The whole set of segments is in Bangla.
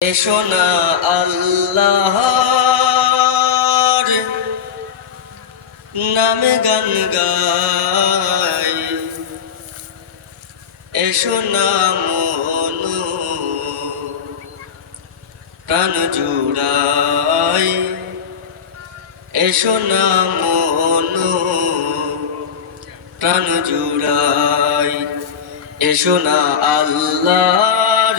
এসো না আল্লাহর নামে গান গাই। এসো না মনু প্রাণ জুড়াই। এসো না মনু প্রাণ জুড়াই। এসো না আল্লাহর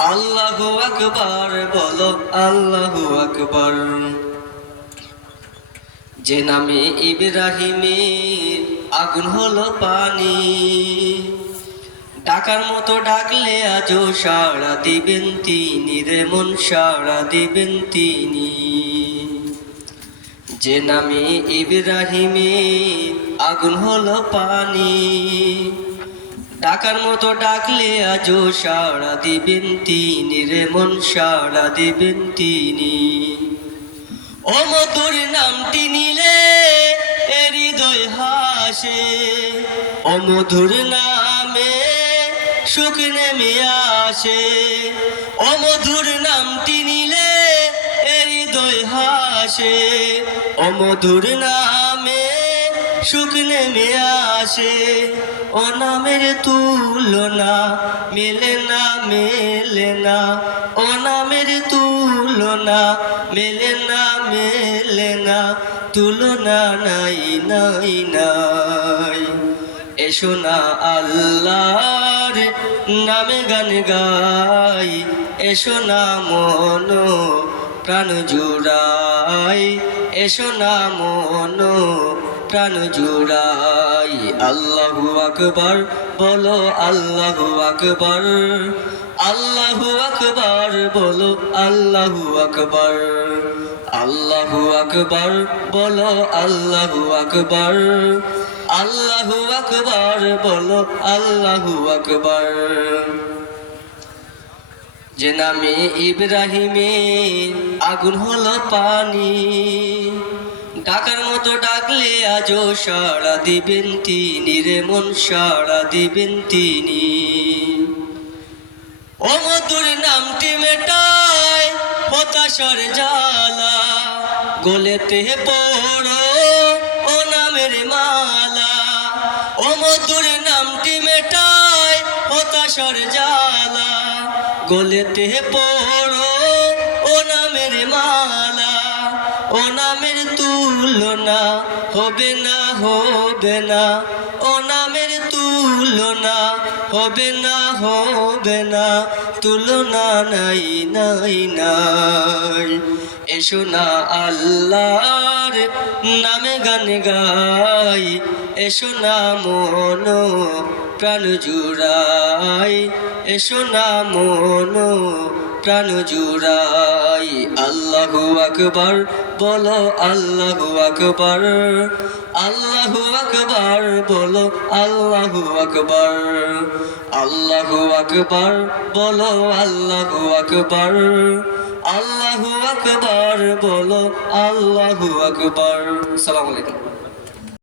আল্লাহু আকবার, বলো আল্লাহু আকবার। যে নামে ইব্রাহিমের আগুন হলো পানি। ডাকার মতো ডাকলে আজও সাড়া দিবেন তিনি রে, মন সাড়া দিবেন তিনি। যে নামে ইব্রাহিমে, আগুন হলো পানি। ডাকার মতো ডাকলে আজও সাড়া দিবেন তিনি রে মন, সাড়া দিবেন তিনি। ও মধুর নামটি নিলে হৃদয় হাসে। ও মধুর নামে সুখ নেমে আসে। ও মধুর নামটি নিলে হৃদয় হাসে। ও মধুর নামে সুখ নেমে আসে ও নামের তুলনা মেলে না মেলে না। ও নামের তুলনা মেলে না মেলে না। তুলনা নাই নাই নাই। এসো না আল্লাহর নামে গান গাই, এসো না মন প্রাণ জুড়াই, এসো না মন প্রাণ জুড়াই। আল্লাহু আকবার, বলো আল্লাহু আকবার। আল্লাহু আকবার, বলো আল্লাহু আকবার। আল্লাহু আকবার, বলো আল্লাহু আকবার। আল্লাহু আকবার, বলো আল্লাহু আকবার। যে নামে ইব্রাহিমে আগুন হলো পানি। ডাকার মতো ডাকলে আজও সাড়া দিবেন তিনি রে মন সাড়া দিবেন তিনি। ও মধুর নামটি মেটায় হতাশর জ্বালা, গোলেতে পড়ো ও নামের মালা। ও মধুর নামটি মেটায় হতাশর জ্বালা, গোলেতে পড়ো ও নামের মালা। ও নামের তুলনা হবে না হবে না। ও নামের তুলনা হবে না হবে না। তুলনা নাই নাই নাই। এসো না আল্লাহর নামে গান গাই। এসো না মন প্রাণ জুড়াই। এসো না মন প্রাণ জুড়াই। আল্লাহু আকবার বলো আল্লাহু আকবার আল্লাহু আকবার, বলো আল্লাহু আকবার আল্লাহু আকবার, বলো আল্লাহু আকবার আল্লাহু আকবার, বলো আল্লাহু আকবার। সালামু আলাইকুম।